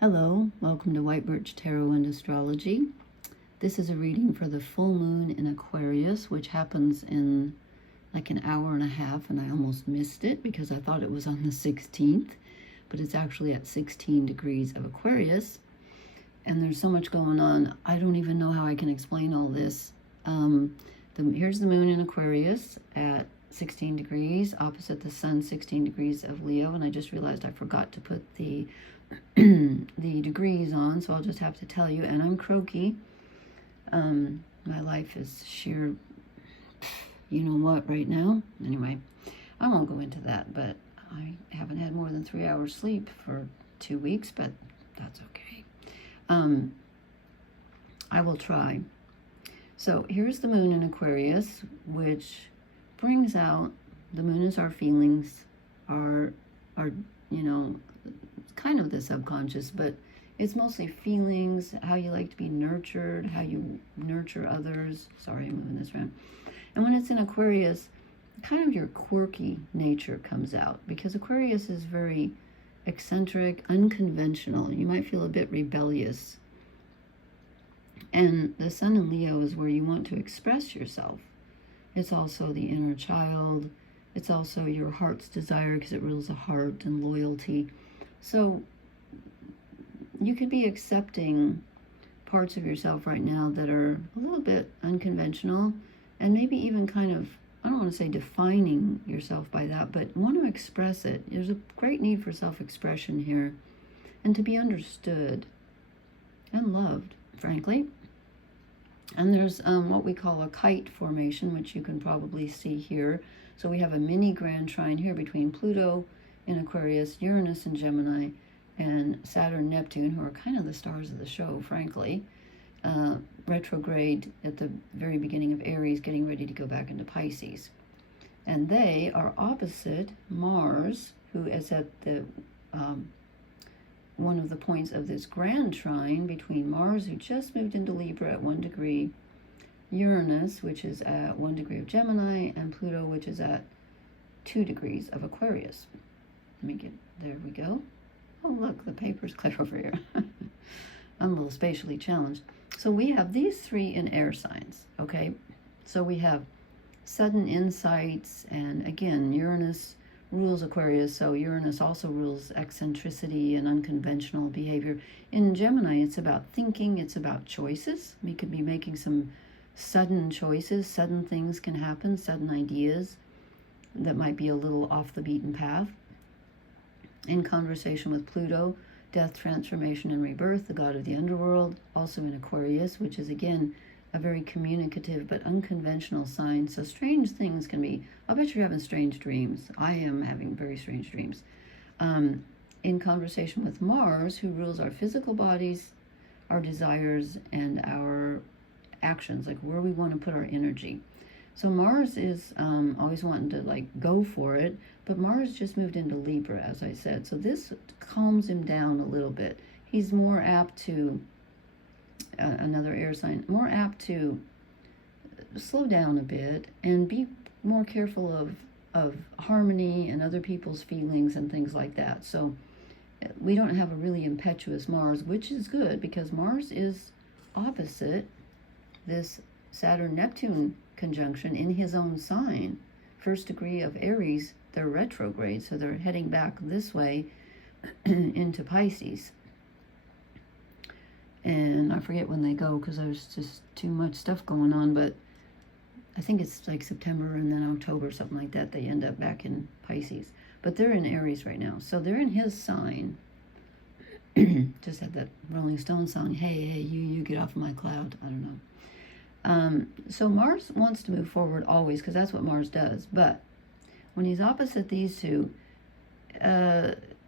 Hello, welcome to White Birch Tarot and Astrology. This is a reading for the full moon in Aquarius, which happens in like an hour and a half, and I almost missed it because I thought it was on the 16th, but it's actually at 16 degrees of Aquarius, and there's so much going on. I don't even know how I can explain all this. Here's the moon in Aquarius at 16 degrees, opposite the sun, 16 degrees of Leo, and I just realized I forgot to put the degrees on, so I'll just have to tell you. And I'm croaky. My life is sheer you know what right now. Anyway, I won't go into that, but I haven't had more than 3 hours sleep for 2 weeks, but that's okay. I will try. So here's the moon in Aquarius, which brings out, the moon is our feelings, our kind of the subconscious, but it's mostly feelings, how you like to be nurtured, how you nurture others. Sorry, I'm moving this around. And when it's in Aquarius, kind of your quirky nature comes out, because Aquarius is very eccentric, unconventional. You might feel a bit rebellious. And the sun in Leo is where you want to express yourself. It's also the inner child. It's also your heart's desire, because it rules the heart, and loyalty. So you could be accepting parts of yourself right now that are a little bit unconventional, and maybe even kind of, I don't want to say defining yourself by that, but want to express it. There's a great need for self-expression here, and to be understood and loved, frankly. And there's what we call a kite formation, which you can probably see here. So we have a mini grand trine here between Pluto in Aquarius, Uranus in Gemini, and Saturn, Neptune, who are kind of the stars of the show, frankly. Retrograde at the very beginning of Aries, getting ready to go back into Pisces. And they are opposite Mars, who is at the one of the points of this grand trine between Mars, who just moved into Libra at 1 degree, Uranus, which is at 1 degree of Gemini, and Pluto, which is at 2 degrees of Aquarius. Let me get, there we go. Oh, look, the paper's clear over here. I'm a little spatially challenged. So we have these three in air signs, okay? So we have sudden insights, and again, Uranus rules Aquarius, so Uranus also rules eccentricity and unconventional behavior. In Gemini, it's about thinking, it's about choices. We could be making some sudden choices, sudden things can happen, sudden ideas that might be a little off the beaten path. In conversation with Pluto, death, transformation, and rebirth, the god of the underworld, also in Aquarius, which is again a very communicative but unconventional sign. So strange things can be, I'll bet you're having strange dreams. I am having very strange dreams. In conversation with Mars, who rules our physical bodies, our desires, and our actions, like where we want to put our energy. So Mars is always wanting to like go for it, but Mars just moved into Libra, as I said. So this calms him down a little bit. He's more apt to, another air sign, more apt to slow down a bit and be more careful of harmony and other people's feelings and things like that. So we don't have a really impetuous Mars, which is good because Mars is opposite this Saturn-Neptune conjunction in his own sign. 1st degree of Aries, they're retrograde, so they're heading back this way into Pisces. And I forget when they go because there's just too much stuff going on, but I think it's like September and then October, something like that. They end up back in Pisces. But they're in Aries right now, so they're in his sign. Just had that Rolling Stone song, hey, you get off of my cloud. I don't know. So Mars wants to move forward always, because that's what Mars does. But when he's opposite these two,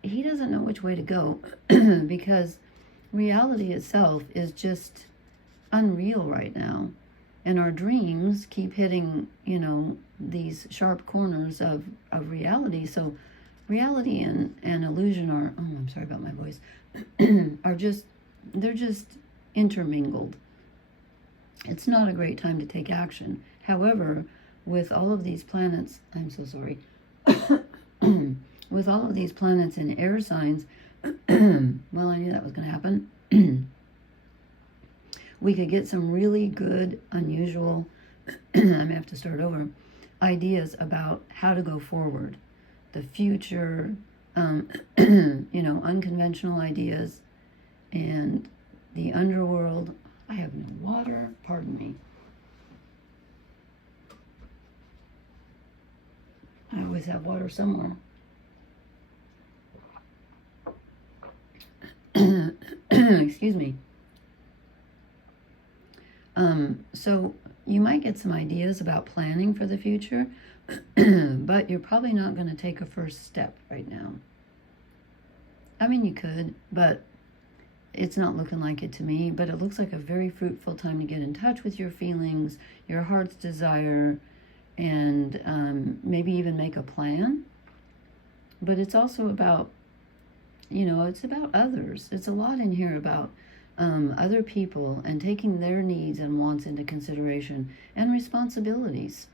he doesn't know which way to go because reality itself is just unreal right now. And our dreams keep hitting, these sharp corners of reality. So reality and illusion are, oh, I'm sorry about my voice, they're just intermingled. It's not a great time to take action. However, with all of these planets, I'm so sorry, with all of these planets in air signs, Well, I knew that was going to happen. We could get some really good, unusual, I'm going to have to start over, ideas about how to go forward, the future, unconventional ideas, and the underworld. I have no water, pardon me. I always have water somewhere. Excuse me. So you might get some ideas about planning for the future, but you're probably not going to take a first step right now. I mean, you could, but it's not looking like it to me. But it looks like a very fruitful time to get in touch with your feelings, your heart's desire, and maybe even make a plan. But it's also about, it's about others. It's a lot in here about other people and taking their needs and wants into consideration and responsibilities.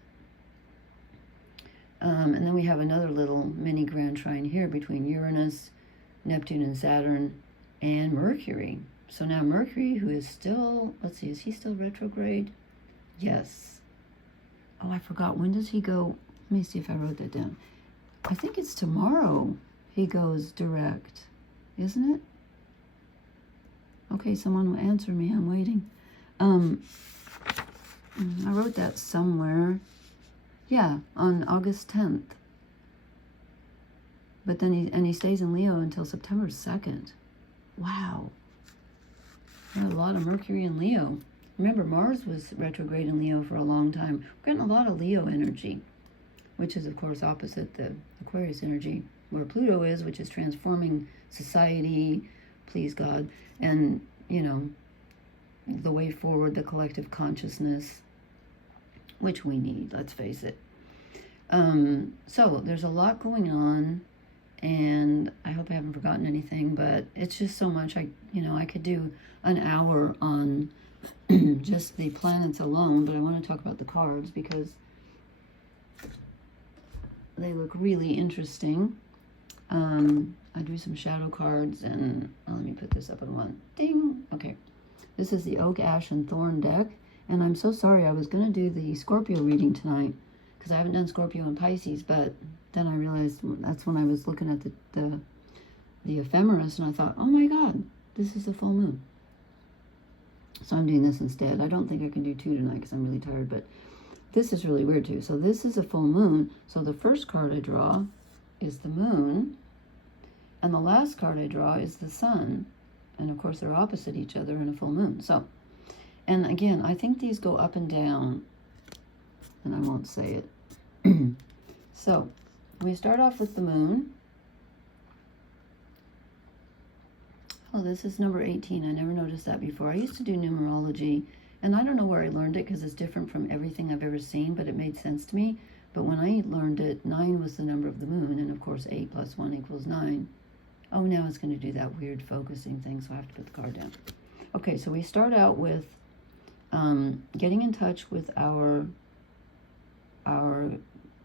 And then we have another little mini grand trine here between Uranus, Neptune, and Saturn, and Mercury. So now Mercury, who is still, let's see, is he still retrograde? Yes. Oh, I forgot. When does he go? Let me see if I wrote that down. I think it's tomorrow he goes direct, isn't it? Okay, someone will answer me. I'm waiting. I wrote that somewhere. Yeah, on August 10th. But then he stays in Leo until September 2nd. Wow. A lot of Mercury in Leo. Remember, Mars was retrograde in Leo for a long time. We're getting a lot of Leo energy, which is, of course, opposite the Aquarius energy, where Pluto is, which is transforming society, please God, and, the way forward, the collective consciousness, which we need, let's face it. So there's a lot going on, and I hope I haven't forgotten anything, but it's just so much. I could do an hour on just the planets alone, but I want to talk about the cards because they look really interesting. I drew some shadow cards, and let me put this up on one. Ding! Okay. This is the Oak, Ash, and Thorn deck, and I'm so sorry. I was going to do the Scorpio reading tonight because I haven't done Scorpio and Pisces, but then I realized that's when I was looking at the ephemeris, and I thought, oh my God, this is a full moon. So I'm doing this instead. I don't think I can do two tonight because I'm really tired, but this is really weird too. So this is a full moon. So the first card I draw is the moon, and the last card I draw is the sun. And of course they're opposite each other in a full moon. So, and again, I think these go up and down, and I won't say it. So we start off with the moon. Oh, this is number 18. I never noticed that before. I used to do numerology, and I don't know where I learned it because it's different from everything I've ever seen, but it made sense to me. But when I learned it, 9 was the number of the moon, and of course 8 plus 1 equals 9. Oh, now it's going to do that weird focusing thing, so I have to put the card down. Okay, so we start out with getting in touch with our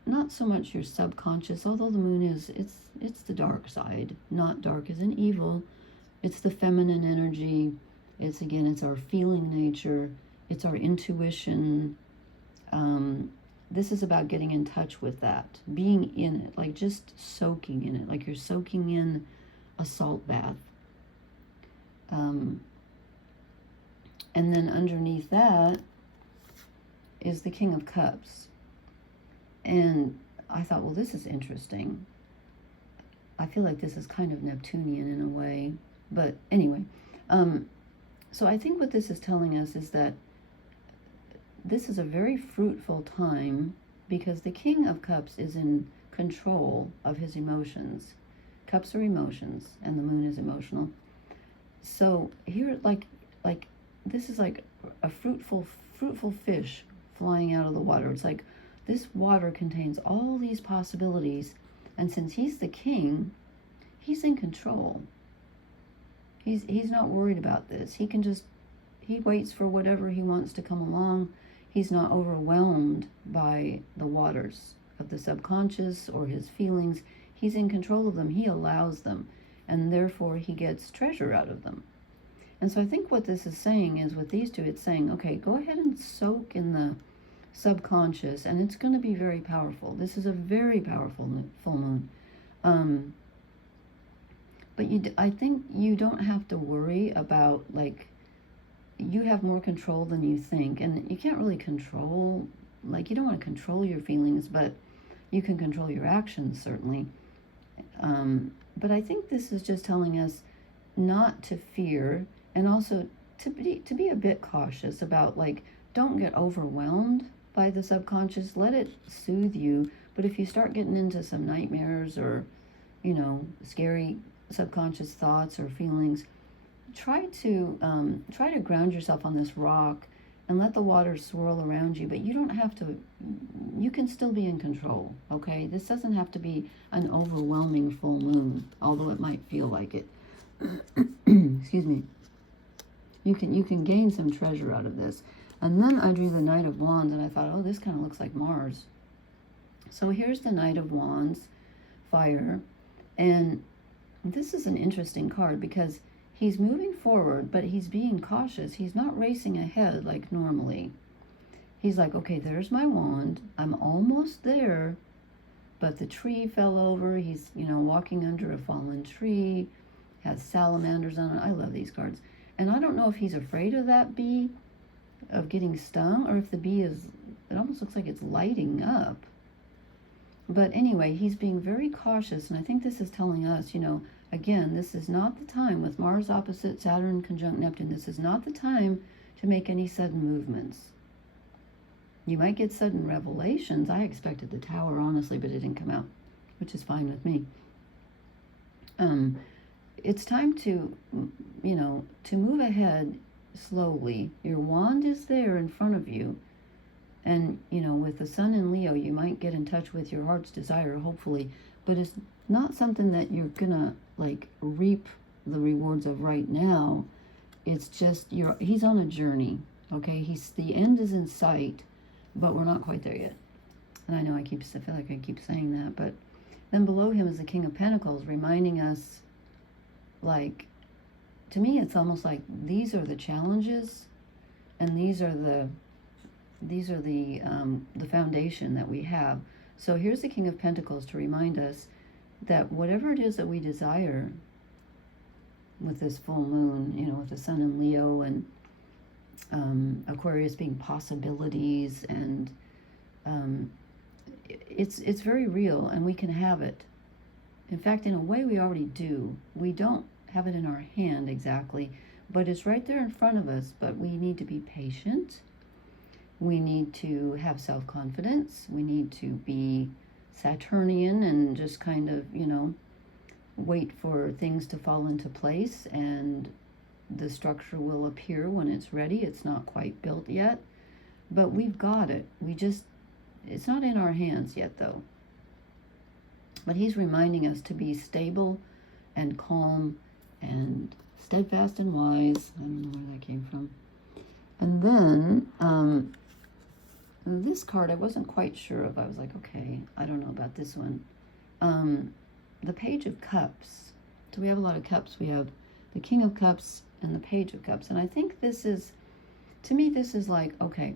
not so much your subconscious, although the moon is, it's the dark side, not dark as in evil. It's the feminine energy. It's our feeling nature. It's our intuition. This is about getting in touch with that, being in it, like just soaking in it, like you're soaking in a salt bath. And then underneath that is the King of Cups. And I thought, well, this is interesting. I feel like this is kind of Neptunian in a way. But anyway, so I think what this is telling us is that this is a very fruitful time because the King of Cups is in control of his emotions. Cups are emotions, and the moon is emotional. So here, like this is like a fruitful fish flying out of the water. It's like this water contains all these possibilities, and since he's the king, he's in control. He's not worried about this. He waits for whatever he wants to come along. He's not overwhelmed by the waters of the subconscious or his feelings. He's in control of them. He allows them. and therefore he gets treasure out of them. And so I think what this is saying is, with these two, it's saying, okay, go ahead and soak in the subconscious, and it's going to be very powerful. This is a very powerful full moon. But I think you don't have to worry about, like, you have more control than you think. And you can't really control, like, you don't want to control your feelings, but you can control your actions, certainly. But I think this is just telling us not to fear, and also to be a bit cautious about, like, don't get overwhelmed by the subconscious. Let it soothe you. But if you start getting into some nightmares or, you know, scary subconscious thoughts or feelings, try to ground yourself on this rock and let the water swirl around you. But you don't have to, you can still be in control, okay? This doesn't have to be an overwhelming full moon, although it might feel like it. Excuse me. You can gain some treasure out of this. And then I drew the Knight of Wands, and I thought, oh, this kind of looks like Mars. So here's the Knight of Wands, fire. And this is an interesting card because he's moving forward, but he's being cautious. He's not racing ahead like normally. He's like, okay, there's my wand. I'm almost there, but the tree fell over. He's, you know, walking under a fallen tree, has salamanders on it. I love these cards. And I don't know if he's afraid of that bee, of getting stung, or if the bee is, it almost looks like it's lighting up. But anyway, he's being very cautious, and I think this is telling us, you know, again, this is not the time, with Mars opposite Saturn conjunct Neptune, this is not the time to make any sudden movements. You might get sudden revelations. I expected the Tower, honestly, but it didn't come out, which is fine with me. It's time to, you know, to move ahead slowly. Your wand is there in front of you. And, you know, with the Sun in Leo, you might get in touch with your heart's desire, hopefully. But it's not something that you're going to, like, reap the rewards of right now. It's just, he's on a journey, okay? The end is in sight, but we're not quite there yet. And I know I feel like I keep saying that. But then below him is the King of Pentacles, reminding us, like, to me, it's almost like these are the challenges, and these are the foundation that we have. So here's the King of Pentacles to remind us that whatever it is that we desire with this full moon, you know, with the Sun in Leo and Aquarius being possibilities, and it's very real, and we can have it. In fact, in a way, we already do. We don't have it in our hand exactly, but it's right there in front of us. But we need to be patient. We need to have self-confidence. We need to be Saturnian and just kind of, you know, wait for things to fall into place, and the structure will appear when it's ready. It's not quite built yet, but we've got it. It's not in our hands yet, though. But he's reminding us to be stable and calm and steadfast and wise. I don't know where that came from. And then this card I wasn't quite sure of. I was like, okay, I don't know about this one. The Page of Cups. So we have a lot of cups. We have the King of Cups and the Page of Cups. And I think this is, to me, this is like, okay,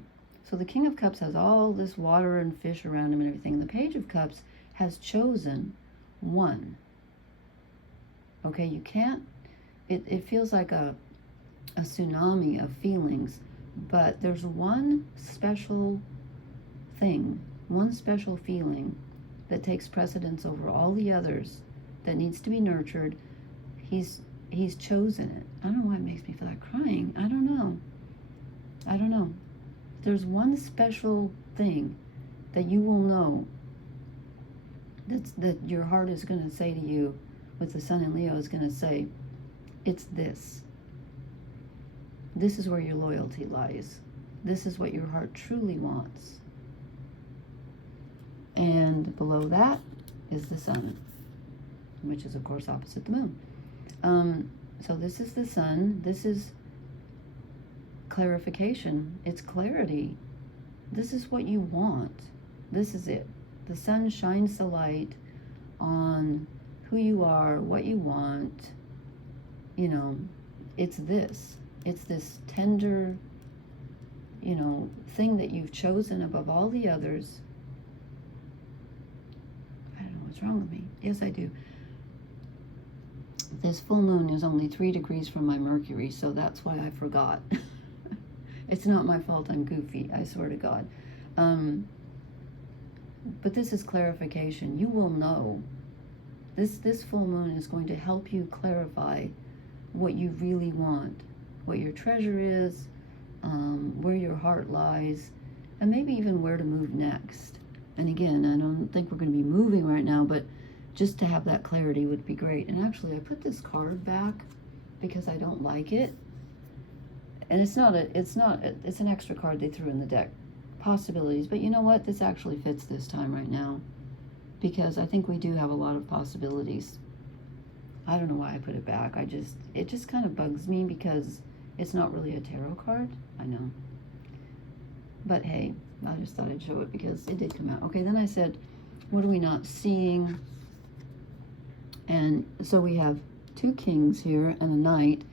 so the King of Cups has all this water and fish around him and everything. The Page of Cups has chosen one. Okay, you can't, it feels like a tsunami of feelings, but there's one special thing, one special feeling that takes precedence over all the others, that needs to be nurtured. He's chosen it. I don't know why it makes me feel like crying. I don't know. There's one special thing that you will know, that your heart is going to say to you, with the Sun in Leo, is going to say, it's this. This is where your loyalty lies. This is what your heart truly wants. And below that is the Sun, which is, of course, opposite the Moon. So this is the Sun. This is clarification. It's clarity. This is what you want. This is it. The Sun shines the light on who you are, what you want. You know, it's this tender, you know, thing that you've chosen above all the others. I don't know what's wrong with me. Yes, I do. This full moon is only 3 degrees from my Mercury, so that's why I forgot. It's not my fault I'm goofy, I swear to God. But this is clarification. You will know. This full moon is going to help you clarify what you really want, what your treasure is, where your heart lies, and maybe even where to move next. And again, I don't think we're going to be moving right now, but just to have that clarity would be great. And actually, I put this card back because I don't like it. And it's an extra card they threw in the deck. Possibilities. But you know what? This actually fits this time right now, because I think we do have a lot of possibilities. I don't know why I put it back. It just kind of bugs me because it's not really a tarot card. I know. But hey, I just thought I'd show it because it did come out. Okay, then I said, what are we not seeing? And so we have 2 kings here and a knight.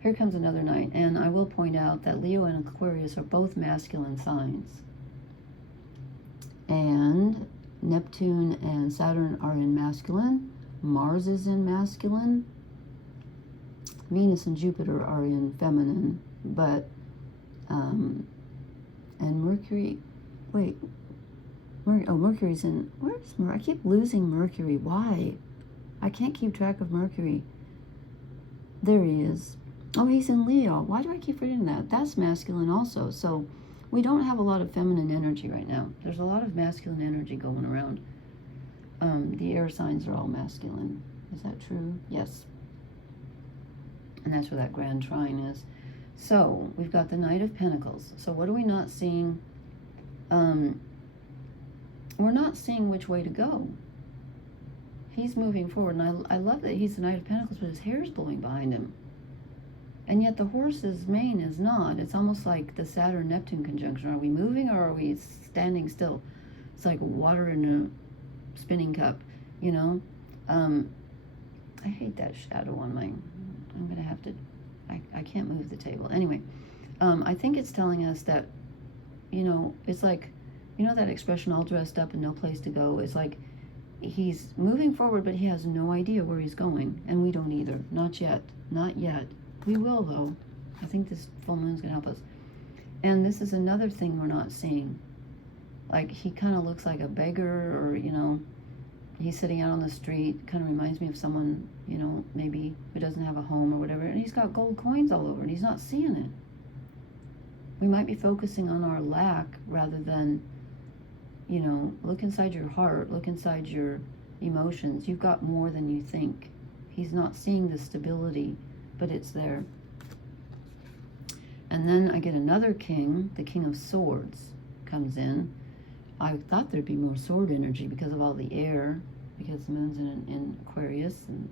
Here comes another knight. And I will point out that Leo and Aquarius are both masculine signs. And Neptune and Saturn are in masculine. Mars is in masculine. Venus and Jupiter are in feminine. But, and Mercury, wait. Mercury's in, where's Mercury? I keep losing Mercury. Why? I can't keep track of Mercury. There he is. Oh, he's in Leo. Why do I keep forgetting that? That's masculine also. So we don't have a lot of feminine energy right now. There's a lot of masculine energy going around. The air signs are all masculine. Is that true? Yes. And that's where that grand trine is. So we've got the Knight of Pentacles. So what are we not seeing? We're not seeing which way to go. He's moving forward, and I love that he's the Knight of Pentacles, but his hair is blowing behind him. And yet the horse's mane is not. It's almost like the Saturn-Neptune conjunction. Are we moving or are we standing still? It's like water in a spinning cup, you know? I hate that shadow on my... I'm going to have to... I can't move the table. Anyway, I think it's telling us that, you know, it's like, you know that expression, all dressed up and no place to go? It's like he's moving forward, but he has no idea where he's going. And we don't either. Not yet. Not yet. We will, though. I think this full moon's going to help us. And this is another thing we're not seeing. Like, he kind of looks like a beggar, or, you know, he's sitting out on the street. Kind of reminds me of someone, you know, maybe who doesn't have a home or whatever. And he's got gold coins all over, and he's not seeing it. We might be focusing on our lack rather than, you know, look inside your heart, look inside your emotions. You've got more than you think. He's not seeing the stability, but it's there. And then I get another king, the King of Swords comes in. I thought there'd be more sword energy because of all the air, because the moon's in Aquarius, and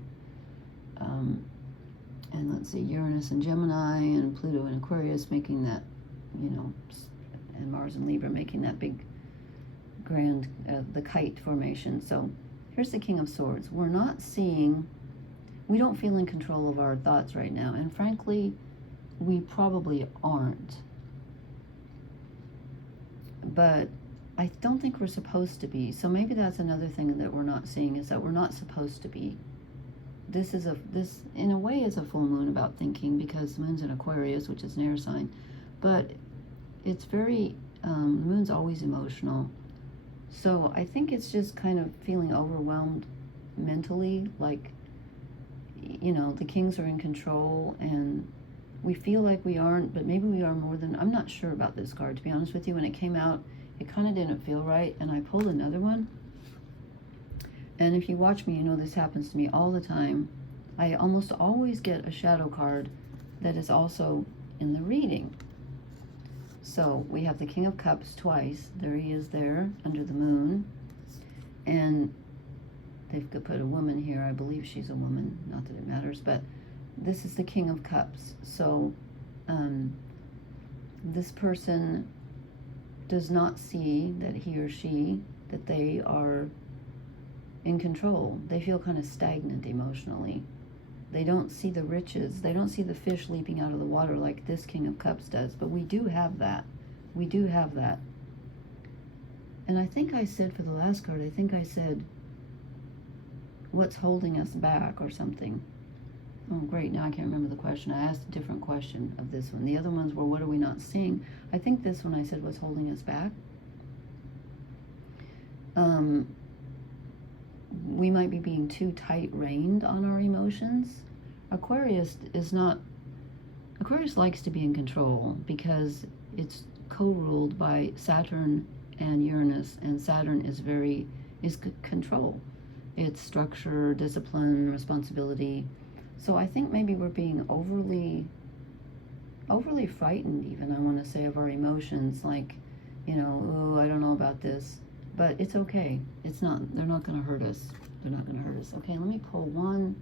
let's see, Uranus and Gemini, and Pluto and Aquarius making that, you know, and Mars and Libra making that big grand, the kite formation. So here's the King of Swords. We're not seeing, we don't feel in control of our thoughts right now, and frankly, we probably aren't. But I don't think we're supposed to be. So maybe that's another thing that we're not seeing, is that we're not supposed to be. This in a way is a full moon about thinking, because the moon's in Aquarius, which is an air sign. But it's very, the moon's always emotional. So I think it's just kind of feeling overwhelmed mentally, like, you know, the kings are in control, and we feel like we aren't, but maybe we are more than, I'm not sure about this card, to be honest with you. When it came out, it kind of didn't feel right, and I pulled another one. And if you watch me, you know this happens to me all the time. I almost always get a shadow card that is also in the reading. So we have the King of Cups twice. There he is there, under the moon. And they've put a woman here. I believe she's a woman. Not that it matters, but this is the King of Cups. So this person does not see that he or she, that they are in control. They feel kind of stagnant emotionally. They don't see the riches. They don't see the fish leaping out of the water like this King of Cups does. But we do have that. We do have that. And I think I said for the last card, I think I said, what's holding us back or something. Oh, great. Now I can't remember the question. I asked a different question of this one. The other ones were, what are we not seeing? I think this one I said, what's holding us back? We might be being too tight-reined on our emotions. Aquarius likes to be in control because it's co-ruled by Saturn and Uranus, and Saturn is control. It's structure, discipline, responsibility. So I think maybe we're being overly frightened even, I want to say, of our emotions, like, you know, oh, I don't know about this. But it's okay. They're not going to hurt us. They're not going to hurt us. Okay, let me pull one.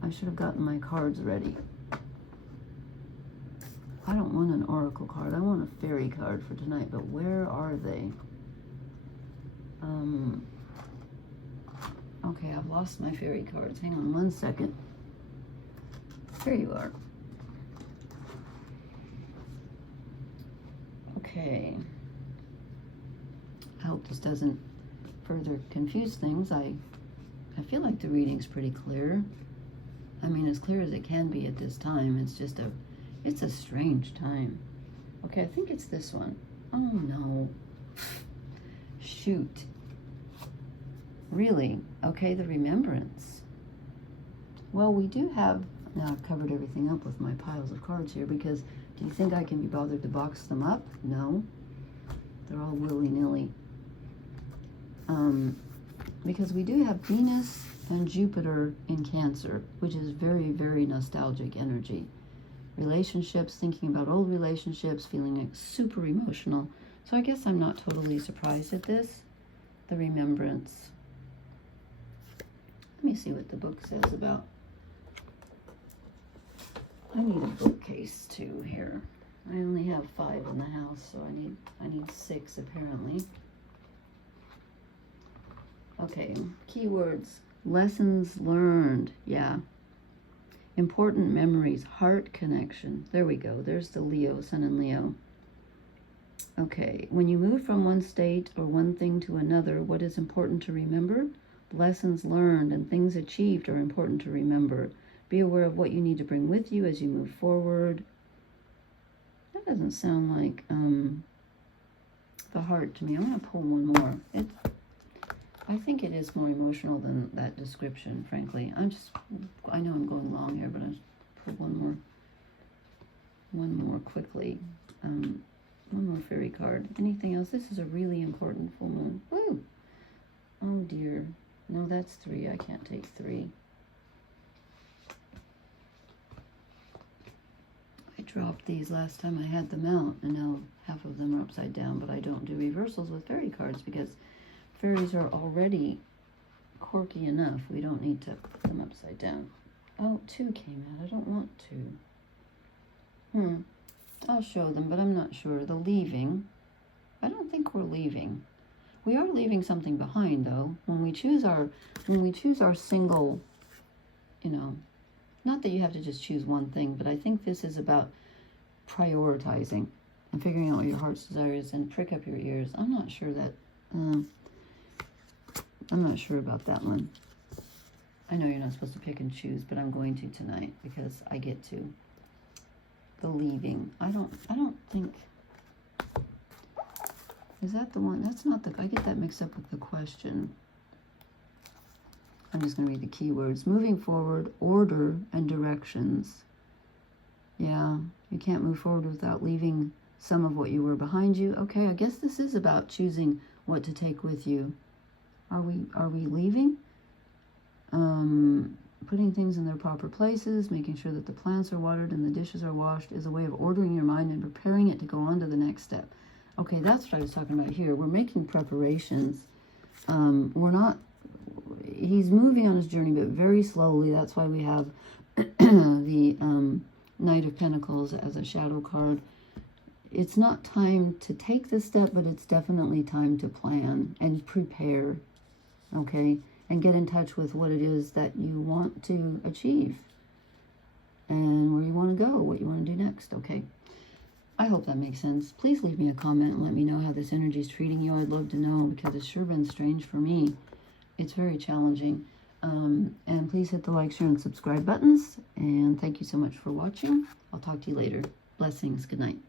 I should have gotten my cards ready. I don't want an oracle card. I want a fairy card for tonight, but where are they? Okay, I've lost my fairy cards. Hang on one second. Here you are. Okay. I hope this doesn't further confuse things. I feel like the reading's pretty clear. I mean, as clear as it can be at this time. It's a strange time. Okay, I think it's this one. Oh no. Shoot. Really? Okay, the remembrance. Well, we do have, now I've covered everything up with my piles of cards here, because do you think I can be bothered to box them up? No. They're all willy-nilly. Because we do have Venus and Jupiter in Cancer, which is very, very nostalgic energy. Relationships, thinking about old relationships, feeling like super emotional. So I guess I'm not totally surprised at this. The remembrance. Let me see what the book says about. I need a bookcase too here. I only have 5 in the house, so I need 6 apparently. Okay, keywords. Lessons learned. Yeah. Important memories. Heart connection. There we go. There's the Leo, Sun in Leo. Okay, when you move from one state or one thing to another, what is important to remember? Lessons learned and things achieved are important to remember. Be aware of what you need to bring with you as you move forward. That doesn't sound like the heart to me. I'm going to pull one more. I think it is more emotional than that description, frankly. I know I'm going long here, but I'll just pull one more quickly. One more fairy card. Anything else? This is a really important full moon. Woo! Oh dear. No, that's 3. I can't take 3. I dropped these last time I had them out, and now half of them are upside down, but I don't do reversals with fairy cards because fairies are already quirky enough. We don't need to put them upside down. Oh, 2 came out. I don't want 2. I'll show them, but I'm not sure. The leaving. I don't think we're leaving. We are leaving something behind, though. When we choose our single, you know, not that you have to just choose one thing, but I think this is about prioritizing and figuring out what your heart's desire is, and prick up your ears. I'm not sure about that one. I know you're not supposed to pick and choose, but I'm going to tonight because I get to. The leaving. I don't think. Is that the one? That's not the. I get that mixed up with the question. I'm just going to read the keywords. Moving forward, order and directions. Yeah, you can't move forward without leaving some of what you were behind you. Okay, I guess this is about choosing what to take with you. Are we leaving? Putting things in their proper places, making sure that the plants are watered and the dishes are washed is a way of ordering your mind and preparing it to go on to the next step. Okay, that's what I was talking about here. We're making preparations. He's moving on his journey, but very slowly. That's why we have the Knight of Pentacles as a shadow card. It's not time to take this step, but it's definitely time to plan and prepare. okay? And get in touch with what it is that you want to achieve and where you want to go, what you want to do next, okay? I hope that makes sense. Please leave me a comment and let me know how this energy is treating you. I'd love to know, because it's sure been strange for me. It's very challenging. And please hit the like, share, and subscribe buttons. And thank you so much for watching. I'll talk to you later. Blessings. Good night.